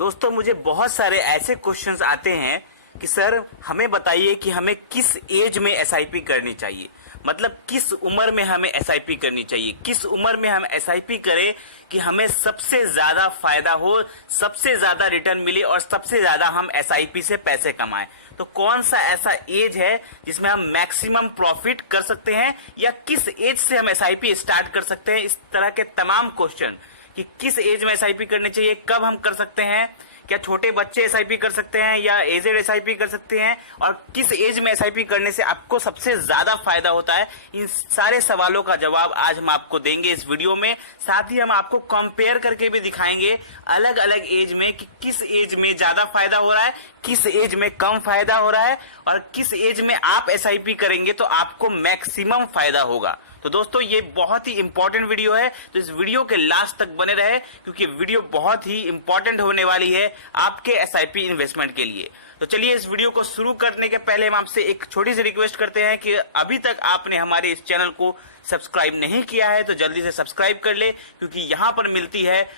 दोस्तों मुझे बहुत सारे ऐसे क्वेश्चंस आते हैं कि सर हमें बताइए कि हमें किस एज में एसआईपी करनी चाहिए, मतलब किस उम्र में हमें एसआईपी करनी चाहिए, किस उम्र में हम एसआईपी करें कि हमें सबसे ज्यादा फायदा हो, सबसे ज्यादा रिटर्न मिले और सबसे ज्यादा हम एसआईपी से पैसे कमाएं। तो कौन सा ऐसा एज है जिसमें हम मैक्सिमम प्रॉफिट कर सकते हैं, या किस एज से हम एसआईपी स्टार्ट कर सकते हैं। इस तरह के तमाम क्वेश्चन कि किस एज में एसआईपी करनी चाहिए, कब हम कर सकते हैं, क्या छोटे बच्चे एसआईपी कर सकते हैं या एजेड एसआईपी कर सकते हैं, और किस एज में एसआईपी करने से आपको सबसे ज्यादा फायदा होता है, इन सारे सवालों का जवाब आज हम आपको देंगे इस वीडियो में। साथ ही हम आपको कंपेयर करके भी दिखाएंगे अलग अलग एज में कि किस एज में ज्यादा फायदा हो रहा है, किस एज में कम फायदा हो रहा है, और किस एज में आप एसआईपी करेंगे तो आपको मैक्सिमम फायदा होगा। तो दोस्तों ये बहुत ही इंपॉर्टेंट वीडियो है, तो इस वीडियो के लास्ट तक बने रहे क्योंकि वीडियो बहुत ही इंपॉर्टेंट होने वाली है आपके एसआईपी इन्वेस्टमेंट के लिए। तो चलिए इस वीडियो को शुरू करने के पहले हम आपसे एक छोटी सी रिक्वेस्ट करते हैं कि अभी तक आपने हमारे इस चैनल को सब्सक्राइब नहीं किया है तो जल्दी से सब्सक्राइब कर ले, क्योंकि यहाँ पर मिलती है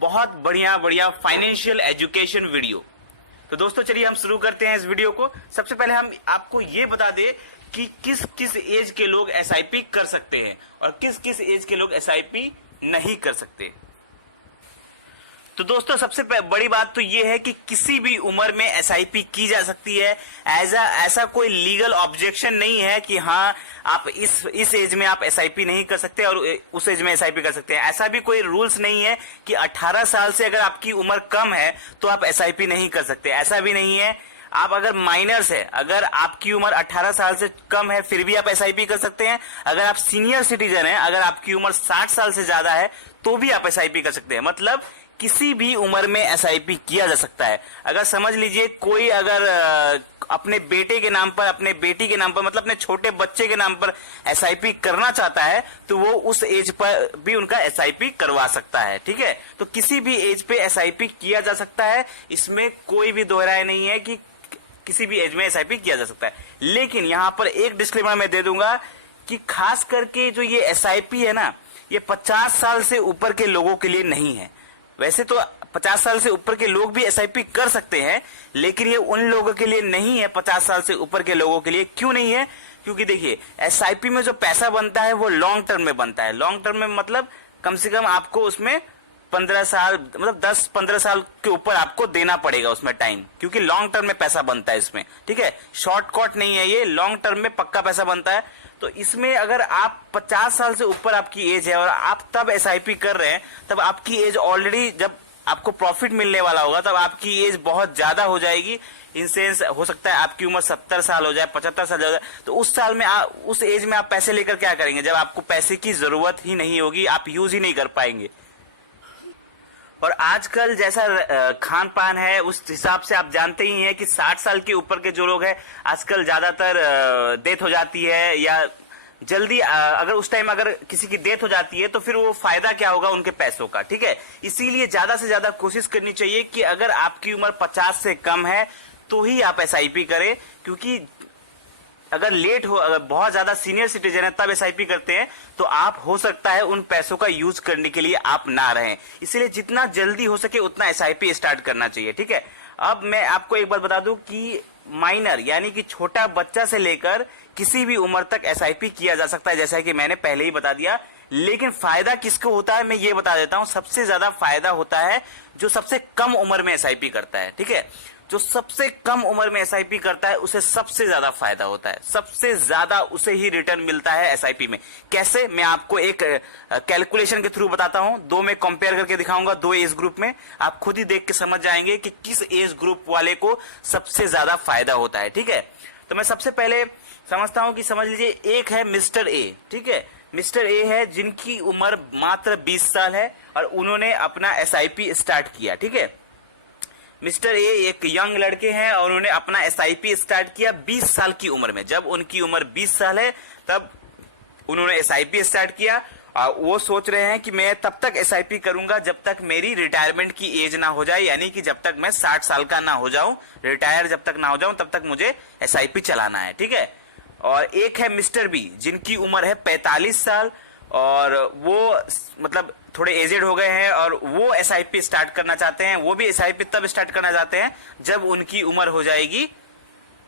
बहुत बढ़िया बढ़िया फाइनेंशियल एजुकेशन वीडियो। तो दोस्तों चलिए हम शुरू करते हैं इस वीडियो को। सबसे पहले हम आपको ये बता दें कि किस किस एज के लोग एसआईपी कर सकते हैं और किस किस एज के लोग एसआईपी नहीं कर सकते। तो दोस्तों सबसे बड़ी बात तो ये है कि किसी भी उम्र में एसआईपी की जा सकती है। ऐसा कोई लीगल ऑब्जेक्शन नहीं है कि हाँ आप इस एज में आप एसआईपी नहीं कर सकते और उस एज में एसआईपी कर सकते हैं। ऐसा भी कोई रूल्स नहीं है कि 18 साल से अगर आपकी उम्र कम है तो आप एसआईपी नहीं कर सकते, ऐसा भी नहीं है। आप अगर माइनर्स है, अगर आपकी उम्र 18 साल से कम है फिर भी आप एसआईपी कर सकते हैं। अगर आप सीनियर सिटीजन है, अगर आपकी उम्र 60 साल से ज्यादा है तो भी आप एसआईपी कर सकते हैं। मतलब किसी भी उम्र में एसआईपी किया जा सकता है। अगर समझ लीजिए कोई अगर अपने बेटे के नाम पर, अपने बेटी के नाम पर, मतलब अपने छोटे बच्चे के नाम पर एसआईपी करना चाहता है तो वो उस एज पर भी उनका एसआईपी करवा सकता है। ठीक है, तो किसी भी एज पे एसआईपी किया जा सकता है, इसमें कोई भी दोहराए नहीं है कि किसी भी एज में एसआईपी किया जा सकता है। लेकिन यहां पर एक डिस्क्लेमर मैं दे दूंगा कि खास करके जो ये एसआईपी है ना, ये 50 साल से ऊपर के लोगों के लिए नहीं है। वैसे तो 50 साल से ऊपर के लोग भी एसआईपी कर सकते हैं, लेकिन ये उन लोगों के लिए नहीं है, 50 साल से ऊपर के लोगों के लिए। क्यों नहीं है? क्योंकि देखिए एसआईपी में जो पैसा बनता है वो लॉन्ग टर्म में बनता है। लॉन्ग टर्म में मतलब कम से कम आपको उसमें 15 साल, मतलब 10-15 साल के ऊपर आपको देना पड़ेगा उसमें टाइम, क्योंकि लॉन्ग टर्म में पैसा बनता है इसमें। ठीक है, शॉर्टकट नहीं है ये, लॉन्ग टर्म में पक्का पैसा बनता है। तो इसमें अगर आप 50 साल से ऊपर आपकी एज है और आप तब एसआईपी कर रहे हैं, तब आपकी एज ऑलरेडी, जब आपको प्रॉफिट मिलने वाला होगा तब आपकी एज बहुत ज्यादा हो जाएगी। इन सेंस हो सकता है आपकी उम्र 70 साल हो जाए, 75 साल हो जाए, तो उस साल में उस एज में आप पैसे लेकर क्या करेंगे जब आपको पैसे की जरूरत ही नहीं होगी, आप यूज ही नहीं कर पाएंगे। और आजकल जैसा खान पान है उस हिसाब से आप जानते ही हैं कि 60 साल के ऊपर के जो लोग हैं आजकल ज्यादातर डेथ हो जाती है, या जल्दी अगर उस टाइम अगर किसी की डेथ हो जाती है तो फिर वो फायदा क्या होगा उनके पैसों का। ठीक है, इसीलिए ज्यादा से ज्यादा कोशिश करनी चाहिए कि अगर आपकी उम्र 50 से कम है तो ही आप एसआईपी करें, क्योंकि अगर लेट हो, अगर बहुत ज्यादा सीनियर सिटीजन है तब एसआईपी करते हैं तो आप हो सकता है उन पैसों का यूज करने के लिए आप ना रहें। इसलिए जितना जल्दी हो सके उतना एसआईपी स्टार्ट करना चाहिए। ठीक है, अब मैं आपको एक बात बता दूं कि माइनर यानी कि छोटा बच्चा से लेकर किसी भी उम्र तक एसआईपी किया जा सकता है, जैसा कि मैंने पहले ही बता दिया। लेकिन फायदा किसको होता है मैं ये बता देता हूं। सबसे ज्यादा फायदा होता है जो सबसे कम उम्र में एसआईपी करता है। ठीक है, जो सबसे कम उम्र में एसआईपी करता है उसे सबसे ज्यादा फायदा होता है, सबसे ज्यादा उसे ही रिटर्न मिलता है एसआईपी में। कैसे, मैं आपको एक कैलकुलेशन के थ्रू बताता हूं, दो में कंपेयर करके दिखाऊंगा, दो एज ग्रुप में। आप खुद ही देख के समझ जाएंगे कि किस एज ग्रुप वाले को सबसे ज्यादा फायदा होता है। ठीक है, तो मैं सबसे पहले समझता हूं कि समझ लीजिए एक है मिस्टर ए। ठीक है, मिस्टर ए है जिनकी उम्र मात्र 20 साल है और उन्होंने अपना एसआईपी स्टार्ट किया। ठीक है, मिस्टर ए एक यंग लड़के हैं और उन्होंने अपना एसआईपी स्टार्ट किया 20 साल की उम्र में। जब उनकी उम्र 20 साल है तब उन्होंने एसआईपी स्टार्ट किया। वो सोच रहे हैं कि मैं तब तक एसआईपी करूंगा जब तक मेरी रिटायरमेंट की एज ना हो जाए, यानी कि जब तक मैं 60 साल का ना हो जाऊं, रिटायर जब तक ना हो जाऊं तब तक मुझे एसआईपी चलाना है। ठीक है, और एक है मिस्टर बी जिनकी उम्र है 45 साल और वो मतलब थोड़े एजेड हो गए हैं और वो एसआईपी स्टार्ट करना चाहते हैं, वो भी एसआईपी तब स्टार्ट करना चाहते हैं जब उनकी उम्र हो जाएगी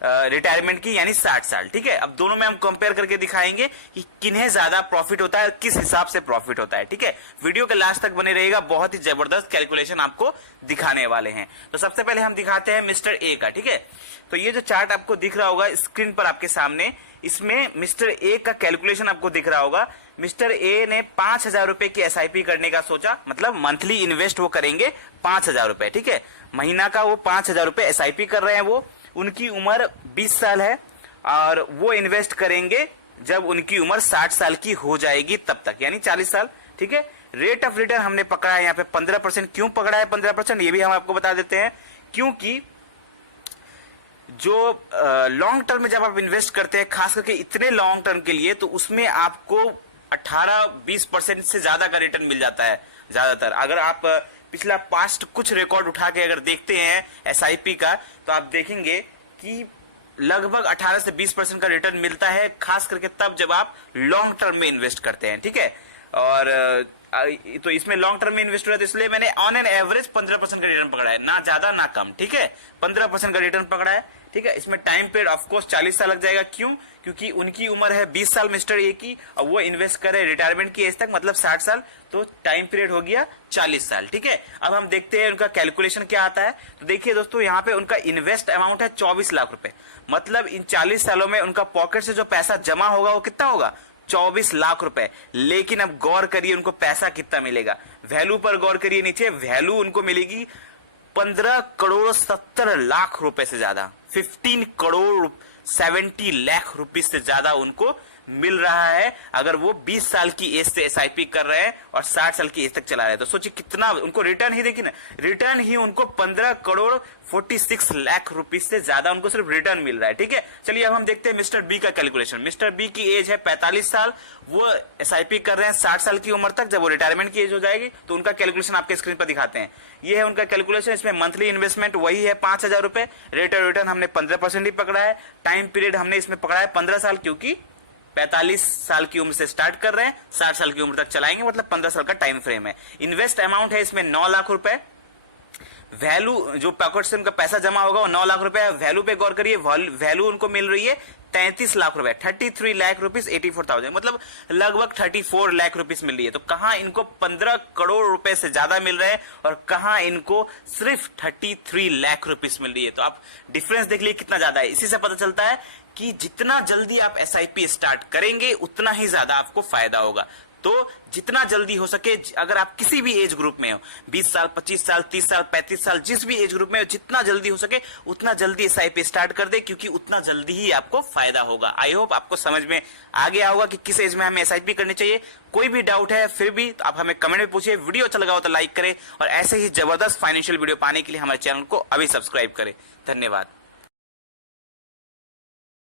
रिटायरमेंट की, यानी 60 साल। ठीक है, अब दोनों में हम कंपेयर करके दिखाएंगे कि किन्हें ज्यादा प्रॉफिट होता है, किस हिसाब से प्रॉफिट होता है। ठीक है, वीडियो के लास्ट तक बने रहेगा, बहुत ही जबरदस्त कैलकुलेशन आपको दिखाने वाले हैं। तो सबसे पहले हम दिखाते हैं मिस्टर ए का। ठीक है, तो ये जो चार्ट आपको दिख रहा होगा स्क्रीन पर आपके सामने, इसमें मिस्टर ए का कैलकुलेशन आपको दिख रहा होगा। मिस्टर ए ने 5,000 रुपए की एसआईपी करने का सोचा, मतलब मंथली इन्वेस्ट वो करेंगे 5,000 रुपए। ठीक है, महीना का वो 5,000 रुपए एसआईपी कर रहे हैं। वो उनकी उम्र 20 साल है और वो इन्वेस्ट करेंगे जब उनकी उम्र 60 साल की हो जाएगी तब तक, यानी 40 साल। ठीक है, रेट ऑफ रिटर्न हमने पकड़ा है यहाँ पे 15%। क्यों पकड़ा है 15%, ये भी हम आपको बता देते हैं। क्योंकि जो लॉन्ग टर्म में जब आप इन्वेस्ट करते हैं, खास करके इतने लॉन्ग टर्म के लिए, तो उसमें आपको 18-20% से ज्यादा का रिटर्न मिल जाता है ज्यादातर। अगर आप पिछला पास्ट कुछ रिकॉर्ड उठा के अगर देखते हैं एसआईपी का, तो आप देखेंगे कि लगभग 18 से 20% का रिटर्न मिलता है, खास करके तब जब आप लॉन्ग टर्म में इन्वेस्ट करते हैं। ठीक है, और तो इसमें लॉन्ग टर्म में इन्वेस्ट हुआ, तो इसलिए मैंने ऑन एन एवरेज 15% का रिटर्न पकड़ा है, ना ज्यादा ना कम। ठीक है, 15% का रिटर्न पकड़ा है। ठीक है, इसमें टाइम पीरियड ऑफकोर्स 40 साल लग जाएगा। क्यों? क्योंकि उनकी उम्र है 20 साल मिस्टर ए की, और वो इन्वेस्ट करे रिटायरमेंट की एज तक, मतलब 60 साल, तो टाइम पीरियड हो गया 40 साल। ठीक है, अब हम देखते हैं उनका कैलकुलेशन क्या आता है। तो देखिए दोस्तों, यहाँ पे उनका इन्वेस्ट अमाउंट है 24 लाख रुपए, मतलब इन 40 सालों में उनका पॉकेट से जो पैसा जमा होगा वो कितना होगा? 24 लाख रुपए। लेकिन अब गौर करिए उनको पैसा कितना मिलेगा, वैल्यू पर गौर करिए, नीचे वैल्यू उनको मिलेगी 15 करोड़ 70 लाख रुपए से ज्यादा, 15 करोड़ 70 लाख रुपीस से ज्यादा उनको मिल रहा है अगर वो 20 साल की एज से एसआईपी कर रहे हैं और 60 साल की एज तक चला रहे हैं। तो सोचिए कितना उनको रिटर्न ही, देखिए ना, रिटर्न ही उनको 15 करोड़ 46 लाख रुपीस से ज्यादा उनको सिर्फ रिटर्न मिल रहा है। ठीक है, चलिए अब हम देखते हैं मिस्टर बी का कैलकुलेशन। मिस्टर बी की एज है 45 साल, वो एसआईपी कर रहे हैं 60 साल की उम्र तक। जब वो रिटायरमेंट की एज हो जाएगी तो उनका कैलकुलेशन आपके स्क्रीन पर दिखाते हैं। ये है उनका कैलकुलेशन, इसमें मंथली इन्वेस्टमेंट वही है 5,000 रुपए, रेट ऑफ रिटर्न हमने 15% ही पकड़ा है, टाइम पीरियड हमने इसमें पकड़ा है 15 साल, क्योंकि 45 साल की उम्र से स्टार्ट कर रहे हैं, 60 साल की उम्र तक चलाएंगे, मतलब 15 साल का टाइम फ्रेम है। इन्वेस्ट अमाउंट है इसमें 9 लाख रुपए, वैल्यू जो पॉकेट से उनका पैसा जमा होगा वो 9 लाख रुपए है। वैल्यू पे गौर करिए, वैल्यू उनको मिल रही है 33 लाख रुपए, 33 लाख रुपीस 84,000, मतलब लगभग 34 लाख रुपीस मिल रही है। तो कहां इनको 15 करोड़ रुपए से ज्यादा मिल रहे हैं और कहां इनको सिर्फ 33 लाख रुपीस मिल रही है। तो आप डिफरेंस देख लीजिए कितना ज्यादा है। इसी से पता चलता है कि जितना जल्दी आप एसआईपी स्टार्ट करेंगे उतना ही ज्यादा आपको फायदा होगा। तो जितना जल्दी हो सके, अगर आप किसी भी एज ग्रुप में हो, 20 साल, 25 साल, 30 साल, 35 साल, जिस भी एज ग्रुप में हो, जितना जल्दी हो सके उतना जल्दी एसआईपी स्टार्ट कर दे, क्योंकि उतना जल्दी ही आपको फायदा होगा। आई होप आपको समझ में आ गया होगा कि किस एज में हमें एसआईपी करनी चाहिए। कोई भी डाउट है फिर भी तो आप हमें कमेंट में पूछिए। वीडियो अच्छा लगा हो तो लाइक करें और ऐसे ही जबरदस्त फाइनेंशियल वीडियो पाने के लिए हमारे चैनल को अभी सब्सक्राइब करें। धन्यवाद।